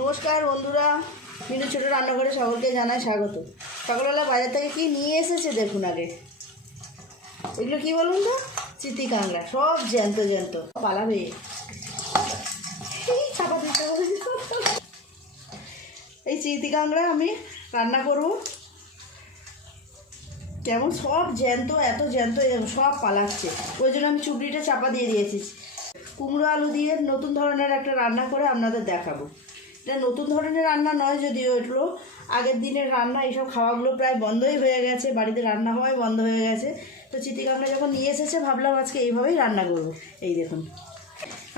নমস্কার বন্ধুরা, মিনু ছোটো রান্নাঘরে সকলকে জানাই স্বাগত। সকালবেলা বাজার থেকে কি নিয়ে এসেছে দেখুন আগে। এগুলো কি বলুন তো? চিতি কাংড়া সব জ্যান্ত জ্যান্ত। পালাবে এই চাপা দিতে এই চিতি কাংড়া আমি রান্না করব। যেমন সব জ্যান্ত, এত জ্যান্ত সব পালাচ্ছে। ওই জন্য আমি চুবড়িটা চাপা দিয়ে দিয়েছি। কুমড়ো আলু দিয়ে নতুন ধরনের একটা রান্না করে আপনাদের দেখাবো। এটা নতুন ধরনের রান্না নয় যদিও এগুলো। আগের দিনের রান্না, এইসব খাওয়াগুলো প্রায় বন্ধই হয়ে গেছে, বাড়িতে রান্না হওয়াই বন্ধ হয়ে গেছে। তো চিতিকামটা যখন নিয়ে এসেছে, ভাবলাম আজকে এইভাবেই রান্না করব। এই দেখুন,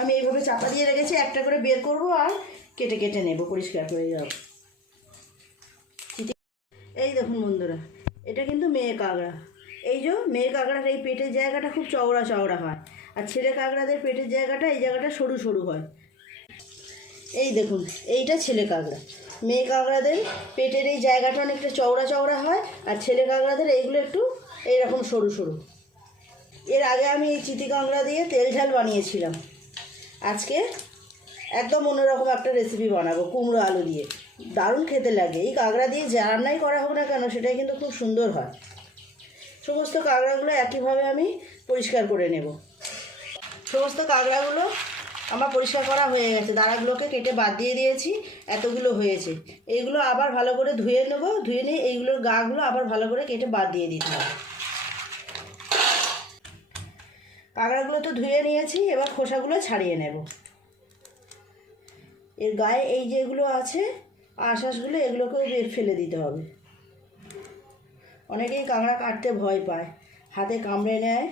আমি এইভাবে চাপা দিয়ে রেখেছি, একটা করে বের করব আর কেটে কেটে নেব, পরিষ্কার করে যাব। এই দেখুন বন্ধুরা, এটা কিন্তু মেয়ে কাঁকড়া। এই যে মেয়ে কাঁকড়ার এই পেটের জায়গাটা খুব চওড়া চওড়া হয়। আর ছেলে কাঁকড়াদের পেটের জায়গাটা, এই জায়গাটা সরু সরু হয়। এই দেখুন, এইটা ছেলে কাঁকড়া। মেয়ে কাঁকড়াদের পেটের এই জায়গাটা অনেকটা চওড়া চওড়া হয়, আর ছেলে কাঁকড়াদের এইগুলো একটু এইরকম সরু সরু। এর আগে আমি এই চিতি কাঁকড়া দিয়ে তেল ঝাল বানিয়েছিলাম। আজকে একদম অন্যরকম একটা রেসিপি বানাবো, কুমড়ো আলু দিয়ে। দারুণ খেতে লাগে। এই কাঁকড়া দিয়ে যা রান্নাই করা হোক না কেন, সেটাই কিন্তু খুব সুন্দর হয়। সমস্ত কাঁকড়াগুলো একইভাবে আমি পরিষ্কার করে নেব। সমস্ত কাঁকড়াগুলো আমার পরিষ্কার করা হয়ে গেছে। দাঁড়াগুলোকে কেটে বাদ দিয়ে দিয়েছি, এতগুলো হয়েছে। এইগুলো আবার ভালো করে ধুয়ে নেব, ধুয়ে নিয়ে এইগুলোর গাগুলো আবার ভালো করে কেটে বাদ দিয়ে দিতে হবে। কাঁকড়াগুলো তো ধুয়ে নিয়েছি, এবার খোসাগুলো ছাড়িয়ে নেব। এর গায়ে এই যেগুলো আছে আশ্বাসগুলো এগুলোকেও বের ফেলে দিতে হবে। অনেকেই কাঁকড়া কাটতে ভয় পায়। হাতে কামড়ে নেয়।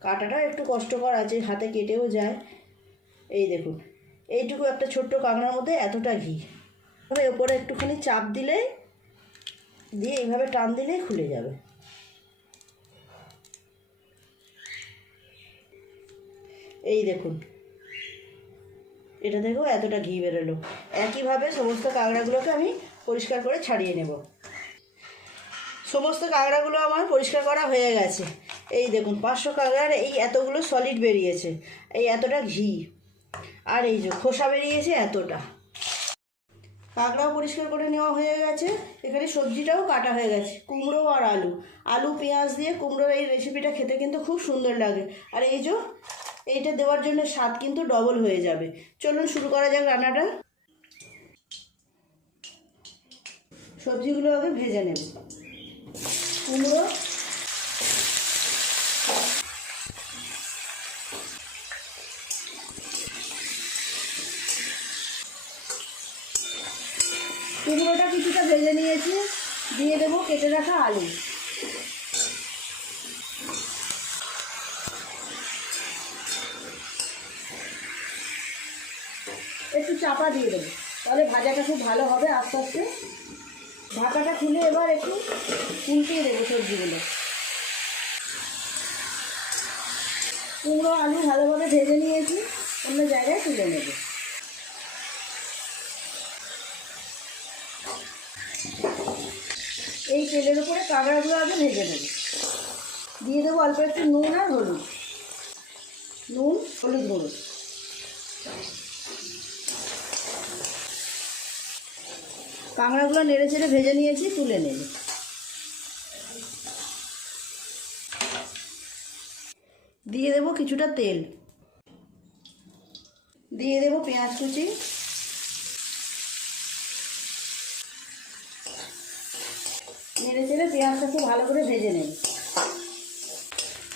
কাটাটাও একটু কষ্টকর আছে, হাতে কেটেও যায়। এই দেখুন, এইটুকু একটা ছোট্ট কাঁকড়ার মধ্যে এতটা ঘি। তবে ওপরে একটুখানি চাপ দিলে, দিয়ে এইভাবে টান দিলেই খুলে যাবে। এই দেখুন, এটা দেখো এতটা ঘি বেরোলো। একইভাবে সমস্ত কাঁকড়াগুলোকে আমি পরিষ্কার করে ছাড়িয়ে নেব। সমস্ত কাঁকড়াগুলো আমার পরিষ্কার করা হয়ে গেছে। এই দেখুন, পাঁচশো কাঁকড়ার এই এতগুলো সলিড বেরিয়েছে। এই এতটা ঘি। আর এই যে খোসা বেরিয়েছে এতটা। কাঁকড়াও পরিষ্কার করে নেওয়া হয়ে গেছে। এখানে সবজিটাও কাটা হয়ে গেছে, কুমড়ো আর আলু। আলু, পেঁয়াজ দিয়ে কুমড়োর এই রেসিপিটা খেতে কিন্তু খুব সুন্দর লাগে। আর এই যে, এইটা দেওয়ার জন্য স্বাদ কিন্তু ডবল হয়ে যাবে। চলুন শুরু করা যাক রান্নাটা। সবজিগুলো আগে ভেজে নেব। কুমড়ো কুমড়োটা কিছুটা ভেজে নিয়েছি। দিয়ে দেবো কেটে রাখা আলু। একটু চাপা দিয়ে দেবো। তাহলে ভাজাটা খুব ভালো হবে আস্তে আস্তে। ঢাকাটা খুলে এবার একটু উল্টিয়ে দেবো সবজিগুলো। কুমড়ো, আলু ভালোভাবে ভেজে নিয়েছি। অন্য জায়গায় তুলে নেব। এই তেলের উপরে কাঁকড়াগুলো আগে ভেজে নেব। দিয়ে দেবো অল্প একটু নুন আর হলুদ। নুন, হলুদ গুঁড়ো কাঁকড়াগুলো নেড়ে চেড়ে ভেজে নিয়েছি, তুলে নেব। দিয়ে দেবো কিছুটা তেল। দিয়ে দেবো পেঁয়াজ কুচি। নেড়ে চেড়ে পেঁয়াজটা খুব ভালো করে ভেজে নেব।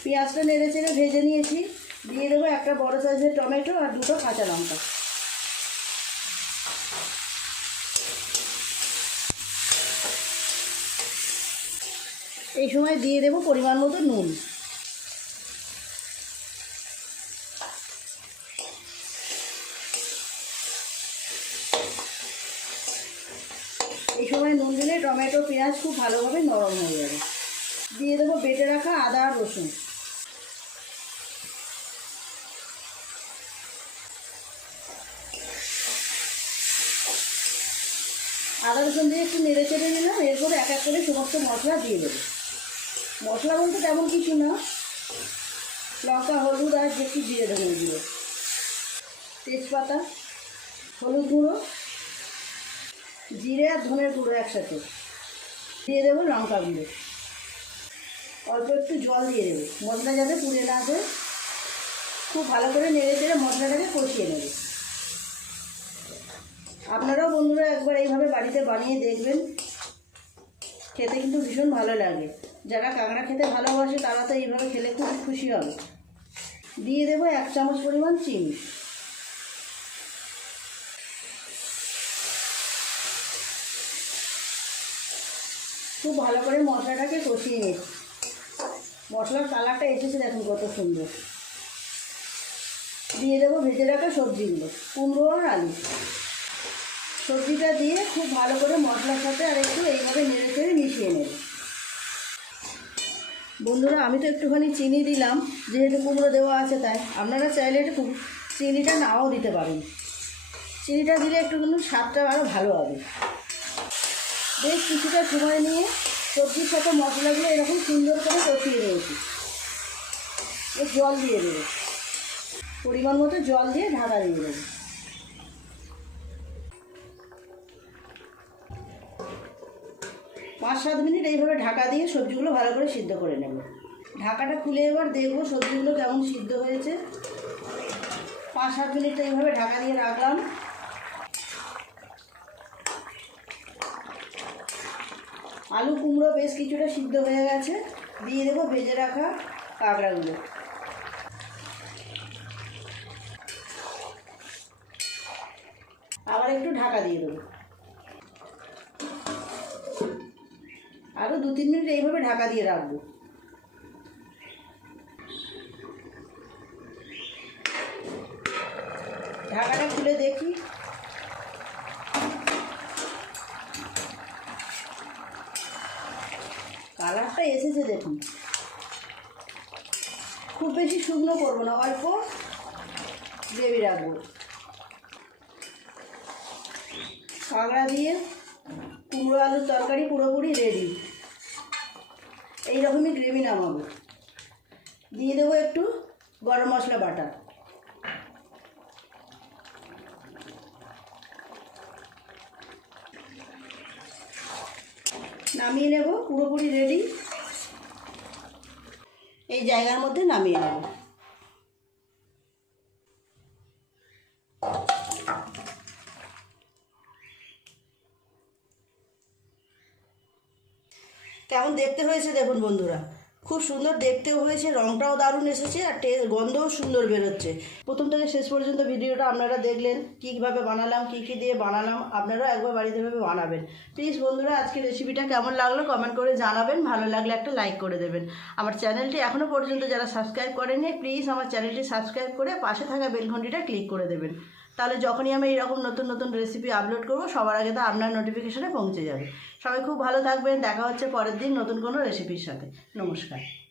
পেঁয়াজটা নেড়ে চেড়ে ভেজে নিয়েছি। দিয়ে দেবো একটা বড় সাইজের টমেটো আর দুটো কাঁচা লঙ্কা। এই সময় দিয়ে দেবো পরিমাণ মতো নুন। সময় নুন দিলে টমেটো, পেঁয়াজ খুব ভালোভাবে নরম হয়ে যাবে। দিয়ে দেবো বেটে রাখা আদা আর রসুন। আদা, রসুন দিয়ে একটু নেড়ে চেড়ে নিলাম, এরপর এক এক করে সমস্ত মশলা দিয়ে দেবো। মশলা বলতে তেমন কিছু না। লঙ্কা, হলুদ আর একটু দিয়ে দেবো দিল তেজপাতা, হলুদ গুঁড়ো জিরে আর ধনের গুঁড়ো একসাথে। দিয়ে দেবো লঙ্কা গুঁড়ো। অল্প একটু জল দিয়ে দেবো। মশলা যাতে পুড়ে না যায়। খুব ভালো করে নেড়ে চেড়ে মশলাটাকে কষিয়ে নেবে। আপনারাও বন্ধুরা একবার এইভাবে বাড়িতে বানিয়ে দেখবেন। খেতে কিন্তু ভীষণ ভালো লাগে। যারা কাঁকড়া খেতে ভালোবাসে, তারা তো এইভাবে খেলে খুব খুশি হবে। দিয়ে দেবো এক চামচ পরিমাণ চিনি। খুব ভালো করে মশলাটাকে কষিয়ে নিচ্ছি মশলার কালারটা এসেছে দেখুন কত সুন্দর। দিয়ে দেবো ভেজে রাখা সবজিগুলো, কুমড়ো আর আলু। সবজিটা দিয়ে খুব ভালো করে মশলার সাথে আর একটু এইভাবে নেড়ে চেড়ে মিশিয়ে নেব। বন্ধুরা, আমি তো একটুখানি চিনি দিলাম, যেহেতু কুমড়ো দেওয়া আছে তাই। আপনারা চাইলে একটু চিনিটা নাও দিতে পারেন। চিনিটা দিলে একটু কিন্তু স্বাদটা আরও ভালো হবে। বেশ কিছুটা সময় নিয়ে সবজির সাথে মশলাগুলো এরকম সুন্দর করে কষিয়ে এর জল দিয়ে দেবো। পরিমাণ মতো জল দিয়ে ঢাকা দিয়ে দেবো। পাঁচ সাত মিনিট এইভাবে ঢাকা দিয়ে সবজিগুলো ভালো করে সিদ্ধ করে নেব। ঢাকাটা খুলে এবার দেখব সবজিগুলো কেমন সিদ্ধ হয়েছে। পাঁচ সাত মিনিট এইভাবে ঢাকা দিয়ে রাখলাম। আলু কুমড়ো বেশ কিছুটা সিদ্ধ হয়ে গেছে। দিয়ে দেবো ভেজে রাখা কাঁকড়াগুলো। আবার একটু ঢাকা দিয়ে দেবো। আরও দু তিন মিনিট এইভাবে ঢাকা দিয়ে রাখব। ঢাকাটা খুলে দেখি। কালারটা এসেছে দেখুন। খুব বেশি শুকনো করব না, অল্প গ্রেভি রাখব। কাঁকড়া দিয়ে কুমড়ো আলুর তরকারি পুরোপুরি রেডি এইরকমই গ্রেভি নামাবো। দিয়ে দেবো একটু গরম মশলা বাটা। নামিয়ে নেব পুরোপুরি রেডি এই জায়গার মধ্যে নামিয়ে নেব। কেমন দেখতে হয়েছে দেখুন বন্ধুরা। খুব সুন্দর দেখতেও হয়েছে, রংটাও দারুণ এসেছে আর টে গন্ধও সুন্দর বেরোচ্ছে। প্রথম থেকে শেষ পর্যন্ত ভিডিওটা আপনারা দেখলেন, কীভাবে বানালাম, কী কী দিয়ে বানালাম, আপনারাও একবার বাড়িতে ভাবে বানাবেন। প্লিজ বন্ধুরা আজকে রেসিপিটা কেমন লাগল কমেন্ট করে জানাবেন, ভালো লাগলে একটা লাইক করে দেবেন। আমার চ্যানেলটি এখনও পর্যন্ত যারা সাবস্ক্রাইব করেনি প্লিজ আমার চ্যানেলটি সাবস্ক্রাইব করে পাশে থাকা বেলঘন্টিটা ক্লিক করে দেবেন। তাহলে যখনই আমি এরকম নতুন নতুন রেসিপি আপলোড করব, সবার আগে তো আপনার নোটিফিকেশানে পৌঁছে যাবে। সবাই খুব ভালো থাকবেন, দেখা হচ্ছে পরের দিন নতুন কোনো রেসিপির সাথে। নমস্কার।